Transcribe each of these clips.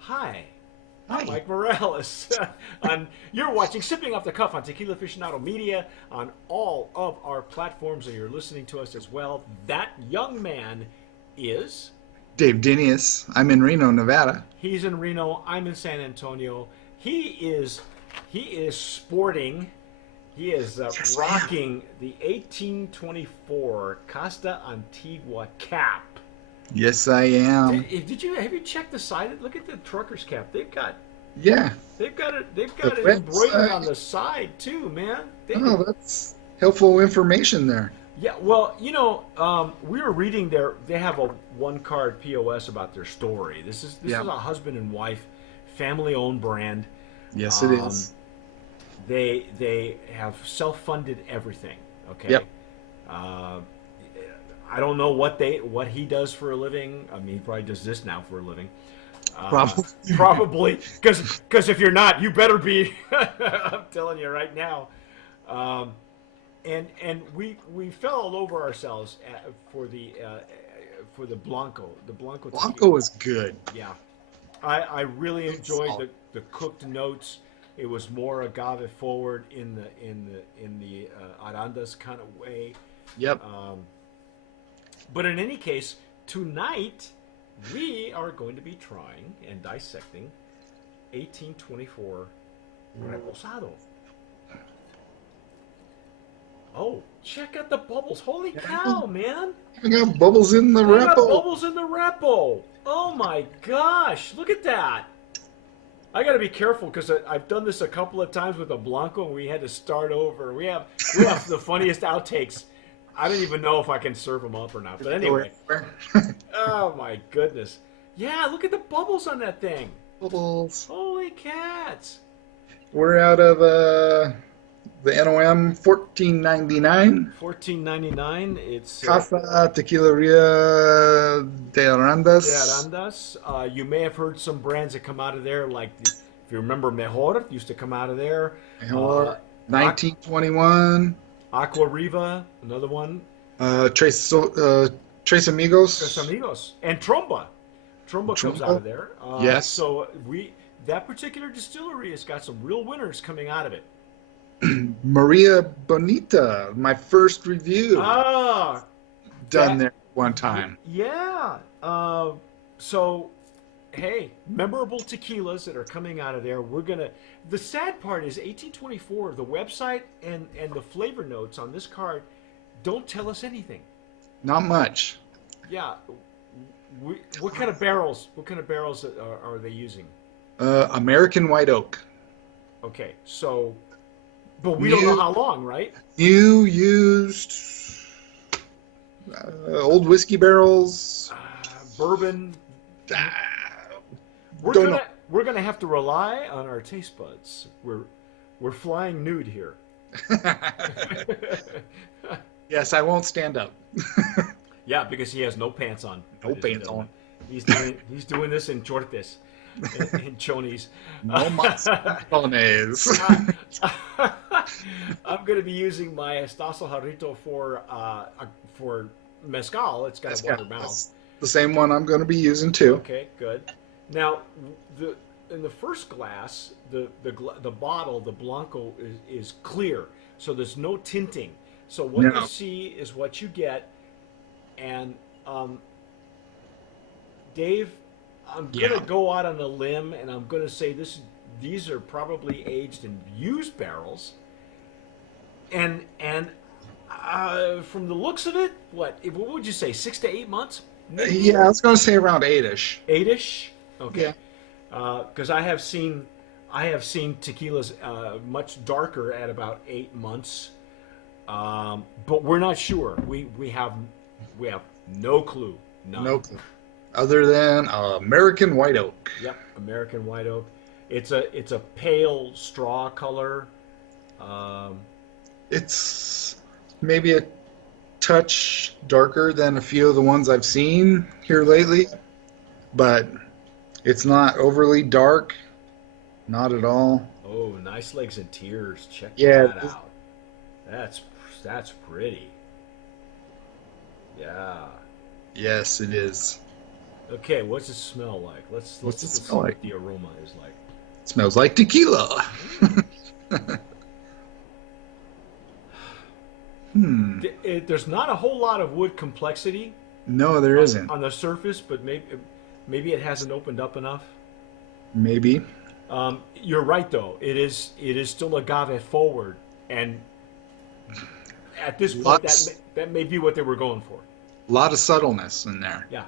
Hi, I'm Hi. Mike Morales. You're watching Sipping Off the Cuff on Tequila Aficionado Media on all of our platforms, and you're listening to us as well. That young man is. Dave Dinius. I'm in Reno, Nevada. He's in Reno. I'm in San Antonio. He is. He is sporting. He is Yes, I am. rocking the 1824 Costa Antigua cap. Yes, I am. Did you have you checked the side? Look at the trucker's cap. Yeah, They've got it. They've the got it embroidered on website. the side too, man. Oh, that's helpful information there. Yeah. Well, we were reading their. They have a one card POS about their story. This is Yeah. a husband and wife, family owned brand. Yes, it Um, is. they have self funded everything. Okay. Yep. Uh, I don't know what he does for a living. I mean, he probably does this now for a living. Uh, Probably. Probably, because if you're not, you better be. I'm telling you right now. Um, and we fell all over ourselves for the Blanco Blanco tequila. is good. Yeah, I really It's enjoyed solid. the cooked notes. It was more agave forward in the Arandas kind of way. Yep. Um, but in any case, tonight we are going to be trying and dissecting 1824 Reposado. Oh, check out the bubbles. Holy Yeah. cow, man. Even got bubbles in the They got repo. bubbles in the repo. Oh my gosh, look at that. I got to be careful because I've done this a couple of times with a Blanco and we had to start over. We have the funniest outtakes. I don't even know if I can serve them up or not. But Go anyway, everywhere. oh my goodness. Yeah, look at the bubbles on that thing. Bubbles. Holy cats. We're out of the NOM 1499. 14.99. It's Casa Tequileria de de Arandas. Arandas. You may have heard some brands that come out of there, like if you remember, Mejor used to come out of there. Uh, Or 1921. Aqua Riva, another one. Tres Tres Amigos. Amigos and Tromba. Tromba comes out Trumbo. of there. Yes. So that particular distillery has got some real winners coming out of it. Maria Bonita. My first review Ah, done that there one time. yeah. So hey, memorable tequilas that are coming out of there. We're gonna. The sad part is 1824. The website and the flavor notes on this card don't tell us anything. Not much. Yeah. What kind of barrels? What kind of barrels are they using? American White Oak. Okay, so, but we don't know New, how long, right? new used old whiskey barrels. Bourbon. Ah, We're don't know. gonna we're gonna have to rely on our taste buds. We're flying nude here. Yes, I won't stand up. Yeah, because he has no pants on, No ladies and pants gentlemen. on. He's doing this in chortes, in chonies. No más pantalones. I'm going to be using my Estazo Jarrito for mezcal. It's got a wider mouth. That's the same one I'm going to be using too. Okay, good. Now, the in the first glass, the bottle, the Blanco is clear, so there's no tinting. So what you No. see is what you get, and Dave, I'm gonna Yeah. go out on a limb, and I'm gonna say these are probably aged in used barrels, and from the looks of it, what would you say, 6 to 8 months, maybe Yeah, I was going to say around 8-ish. eight-ish? Yeah. Okay, because I have seen tequilas much darker at about 8 months, but we're not sure. We have no clue, none. No clue. Other than American White Oak. Yep, American White Oak. It's a pale straw color. Um, It's maybe a touch darker than a few of the ones I've seen here lately, but it's not overly dark. Not at all. oh, nice legs and tears. Check Yeah, that out. That's that's pretty. Yeah. yes, it is. Okay, what's it smell like? What's it Let's smell see like? what the aroma is like. It smells like tequila. Mm. Hmm. There's not a whole lot of wood complexity No, there isn't. on the surface, but maybe it hasn't opened up enough. Maybe. You're right though. It is still agave forward, and at this point, Lots, that may be what they were going for. lot of subtleness in there. Yeah.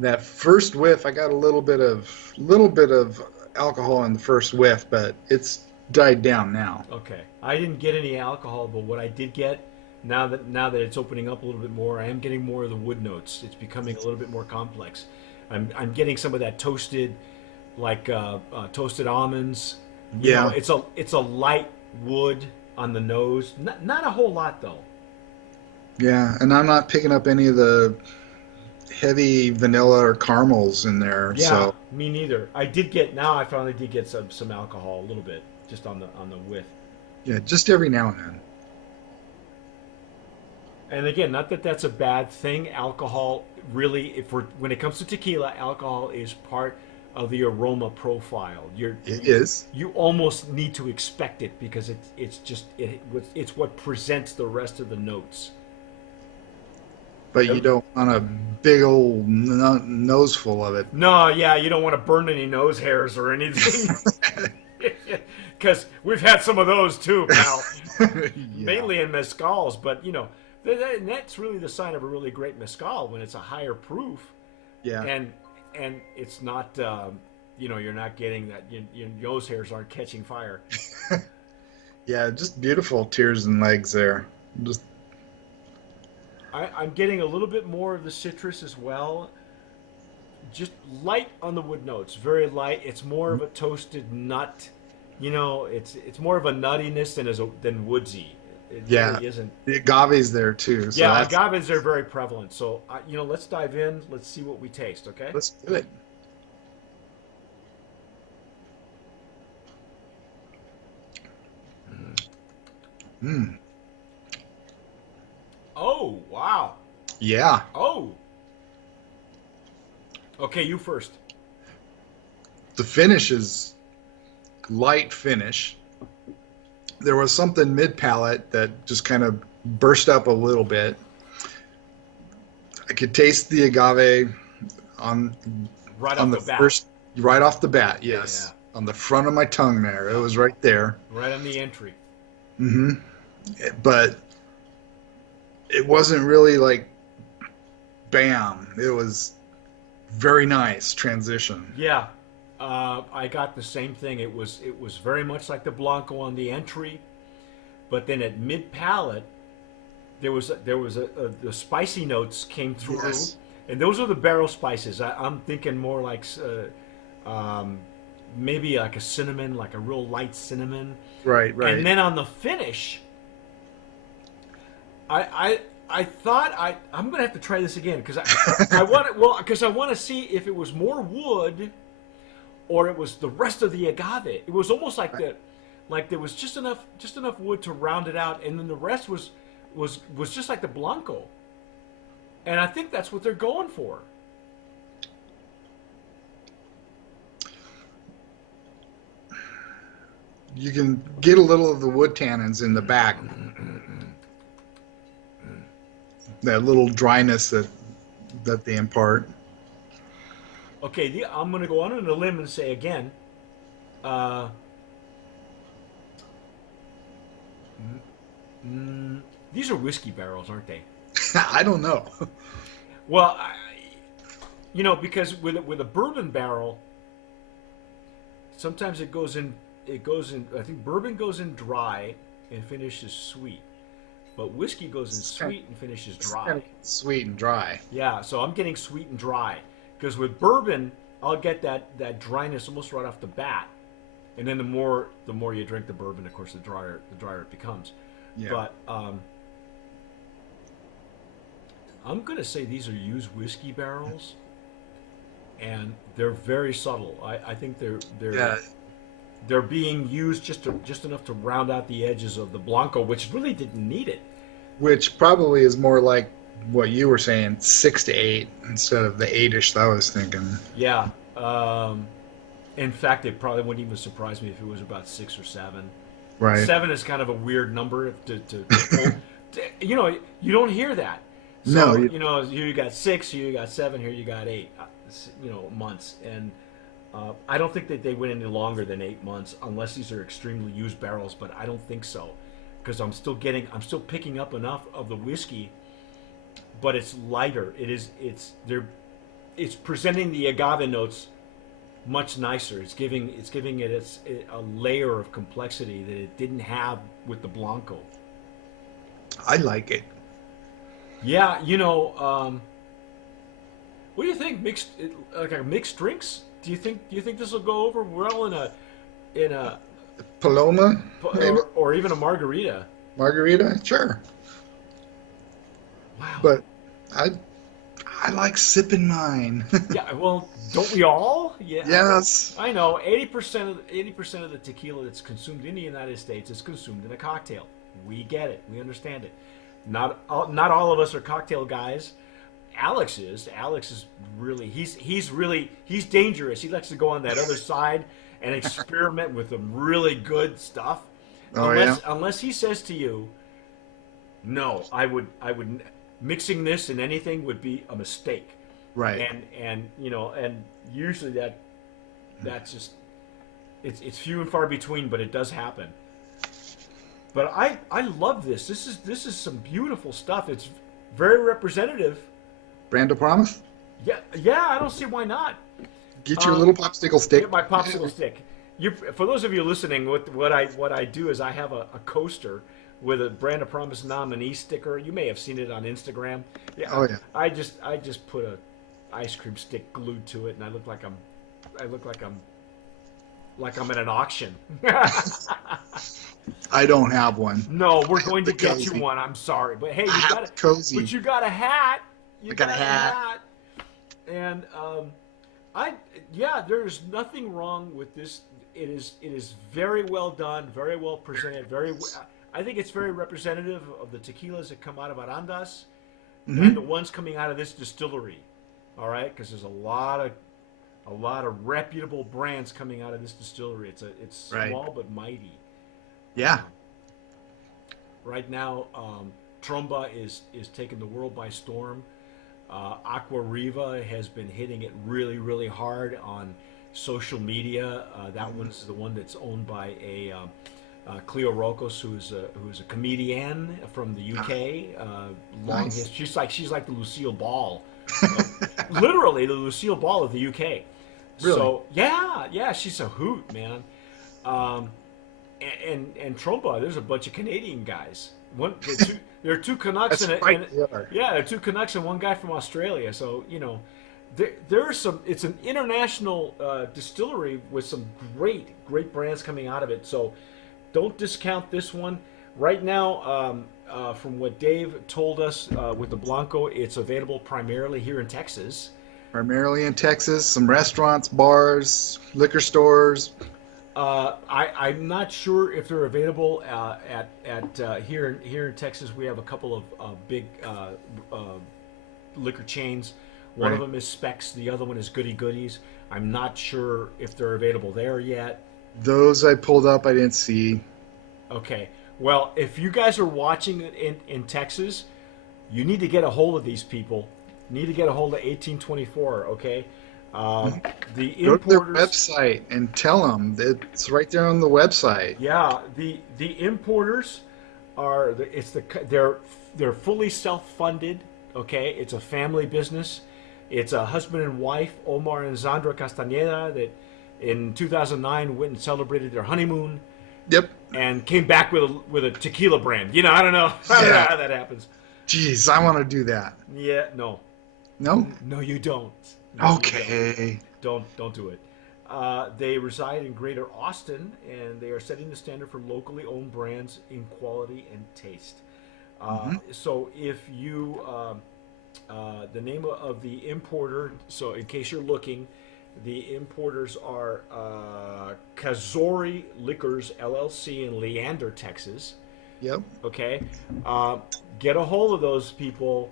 That first whiff, I got a little bit of alcohol in the first whiff, but it's died down now. Okay. I didn't get any alcohol, but what I did get, now that it's opening up a little bit more, I am getting more of the wood notes. It's becoming a little bit more complex. I'm getting some of that toasted, like toasted almonds. Yeah. It's a light wood on the nose. Not a whole lot though. Yeah, and I'm not picking up any of the heavy vanilla or caramels in there. Yeah, So me neither. I finally did get some alcohol a little bit just on the whiff. yeah, just every now and then. And again, not that that's a bad thing. Alcohol really, if we're when it comes to tequila, alcohol is part of the aroma profile. It is, You almost need to expect it because it's what presents the rest of the notes. but you don't want a big old nose full of it. No, yeah, you don't want to burn any nose hairs or anything. Because we've had some of those too, pal. Yeah, Mainly in mezcals, but and that's really the sign of a really great mezcal when it's a higher proof, yeah, and it's not, you're not getting that your nose hairs aren't catching fire. yeah. Just beautiful tears and legs there. Just I'm getting a little bit more of the citrus as well. Just light on the wood notes, very light. It's more of a toasted nut. It's more of a nuttiness than woodsy. It yeah. really isn't. The agave's there too, so Yeah, that's agaves are very prevalent. So, let's dive in. Let's see what we taste, okay? let's do it. Mm. Oh, wow. Yeah, Oh. Okay, you first. the finish is light finish. There was something mid palate that just kind of burst up a little bit. I could taste the agave on Right on off the the bat. first right off the bat. Yeah, Yes, on the front of my tongue there. It was right there. right on the entry. Hmm. But it wasn't really like bam. It was very nice transition. Yeah. I got the same thing. It was very much like the Blanco on the entry, but then at mid palate, the spicy notes came through, Yes. and those are the barrel spices. I'm thinking more like maybe like a cinnamon, like a real light cinnamon. Right, right. And then on the finish, I thought I'm gonna have to try this again because I want to see if it was more wood or it was the rest of the agave. It was almost like there was just enough wood to round it out, and then the rest was just like the Blanco. And I think that's what they're going for. You can get a little of the wood tannins in the back. That little dryness that they impart. Okay, I'm going to go on a limb and say again. Uh, these are whiskey barrels, aren't they? I don't know. Well, because with a bourbon barrel, sometimes it goes in. I think bourbon goes in dry and finishes sweet, but whiskey goes in sweet and finishes dry. Sweet and dry. Yeah, so I'm getting sweet and dry because with bourbon, I'll get that dryness almost right off the bat, and then the more you drink the bourbon, of course, the drier it becomes. Yeah. But I'm gonna say these are used whiskey barrels, and they're very subtle. I think Yeah. they're being used just enough to round out the edges of the Blanco, which really didn't need it. which probably is more like what you were saying, 6 to 8 instead of the 8ish that I was thinking. Yeah. In fact, it probably wouldn't even surprise me if it was about 6 or 7. Right. 7 is kind of a weird number to pull. You know, you don't hear that. No, So you know, here you got 6, here you got 7, here you got 8. You know, months, and I don't think that they went any longer than 8 months, unless these are extremely used barrels. But I don't think so, because I'm still picking up enough of the whiskey, but it's lighter. It's presenting the agave notes much nicer. It's giving it a layer of complexity that it didn't have with the Blanco. I like it. Yeah, you know, what do you think? Mixed drinks? Do you think this will go over well in a Paloma, maybe or even a margarita? margarita, sure. Wow. But I I like sipping mine. Yeah. Well, don't we all? Yeah. Yes. I know. 80% of the tequila that's consumed in the United States is consumed in a cocktail. We get it. We understand it. Not all of us are cocktail guys. Alex is. Alex is really. He's dangerous. He likes to go on that other side and experiment with some really good stuff. Oh yeah. Unless he says to you, no, I would mixing this in anything would be a mistake. Right. And usually that's just it's few and far between, but it does happen. But I love this. This is some beautiful stuff. It's very representative. Brand of Promise. Yeah. I don't see why not. Get your little popsicle stick. Get my popsicle stick. For those of you listening, what I do is I have a coaster with a Brand of Promise nominee sticker. You may have seen it on Instagram. Yeah. Oh yeah. I just put a ice cream stick glued to it, and I look like I'm at an auction. I don't have one. No, we're going to the get cozy. you one. I'm sorry, but hey, I have the cozy. But you got a hat. I got a hat. And there's nothing wrong with this. It is very well done, very well presented, I think it's very representative of the tequilas that come out of Arandas and the ones coming out of this distillery. All right, because there's a lot of reputable brands coming out of this distillery. It's small but mighty. Yeah. Right now, Tromba is taking the world by storm. Aqua Riva has been hitting it really, really hard on social media. That one's the one that's owned by a Cleo Rocos, who's a comedian from the UK. Nice. She's like the Lucille Ball, literally the Lucille Ball of the UK. Really? So yeah, she's a hoot, man. And Tromba, there's a bunch of Canadian guys. There are two Canucks That's and right, they are. there are two Canucks and one guy from Australia. So there are some. It's an international distillery with some great brands coming out of it. So don't discount this one. Right now, from what Dave told us with the Blanco, it's available primarily here in Texas. Primarily in Texas, some restaurants, bars, liquor stores. I'm not sure if they're available at here in Texas. We have a couple of big liquor chains. One of Right. them is Specs. The other one is Goody Goodies. I'm not sure if they're available there yet. Those I pulled up, I didn't see. Okay. Well, if you guys are watching it in Texas, you need to get a hold of these people. You need to get a hold of 1824. Okay. The Go to their importers. website and tell them it's right there on the website. Yeah, the importers they're fully self-funded. Okay, it's a family business. It's a husband and wife, Omar and Zandra Castaneda, that in 2009 went and celebrated their honeymoon Yep. and came back with a tequila brand. I don't know. I don't know how that happens. Jeez, I want to do that. Yeah, no, No? you don't. No, you Okay. don't do it. They reside in Greater Austin, and they are setting the standard for locally owned brands in quality and taste. So if you, the name of the importer, so in case you're looking, the importers are Kazori Liquors LLC in Leander, Texas. Yep. Okay, get a hold of those people.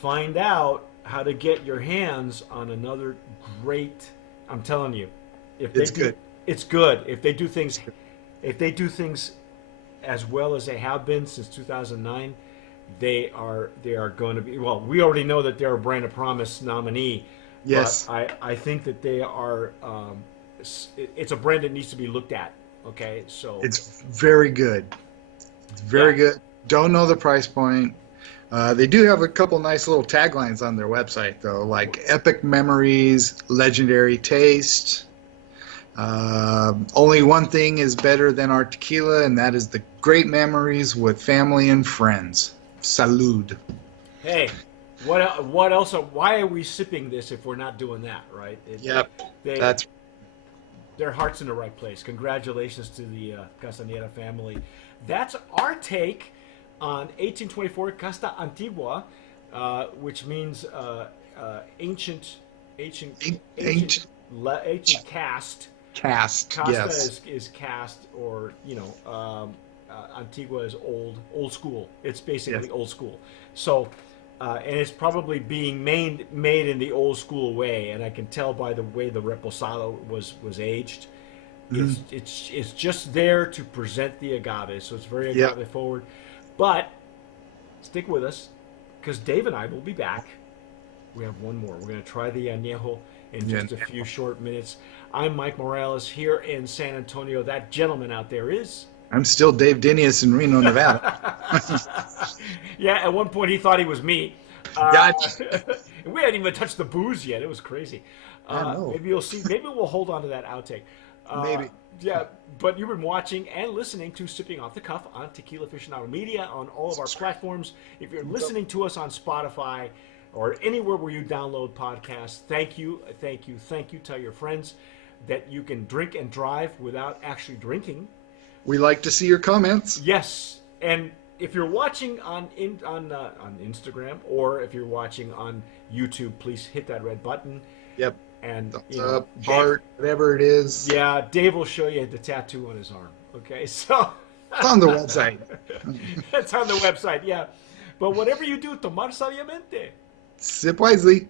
Find out how to get your hands on another great. I'm telling you, if they It's do, good. it's good. If they do It's things, good. if they do things as well as they have been since 2009, they are going to be. Well, we already know that they're a Brand of Promise nominee, but Yes. I think that they are. It's a brand that needs to be looked at. Okay, so It's very good. It's very yeah, good. Don't know the price point. They do have a couple nice little taglines on their website, though, like epic memories, legendary taste. Only one thing is better than our tequila, and that is the great memories with family and friends. Salud. hey, what else? Why are we sipping this if we're not doing that, right? Yep. They That's their heart's in the right place. Congratulations to the Castaneda family. That's our take on 1824 Casta Antigua, which means ancient, ancient, ancient, ancient ancient cast. cast. Casta Yes. is cast, or Antigua is old school. It's Yes. basically old school. So, and it's probably being made in the old school way. And I can tell by the way the Reposado was aged. Mhm. It's just there to present the agave, so it's very Yep. agave forward. But stick with us, because Dave and I will be back. We have one more. We're going to try the añejo in Yeah. just a few short minutes. I'm Mike Morales here in San Antonio. That gentleman out there is. I'm still Dave Dinius in Reno, Nevada. Yeah, at one point he thought he was me. Yeah, And we hadn't even touched the booze yet. It was crazy. I know. Maybe you'll see. Maybe we'll hold on to that outtake. Uh, Maybe. yeah, but you've been watching and listening to Sipping Off the Cuff on Tequila Aficionado Media on all of our platforms. If you're listening to us on Spotify or anywhere where you download podcasts, thank you, thank you, thank you. Tell your friends that you can drink and drive without actually drinking. We like to see your comments. Yes, and if you're watching on Instagram or if you're watching on YouTube, please hit that red button. Yep. And Thumbs up, heart, whatever it is. yeah, Dave will show you the tattoo on his arm. Okay, so It's on the website. it's on the website. Yeah, but whatever you do, tomar sabiamente. Sip wisely.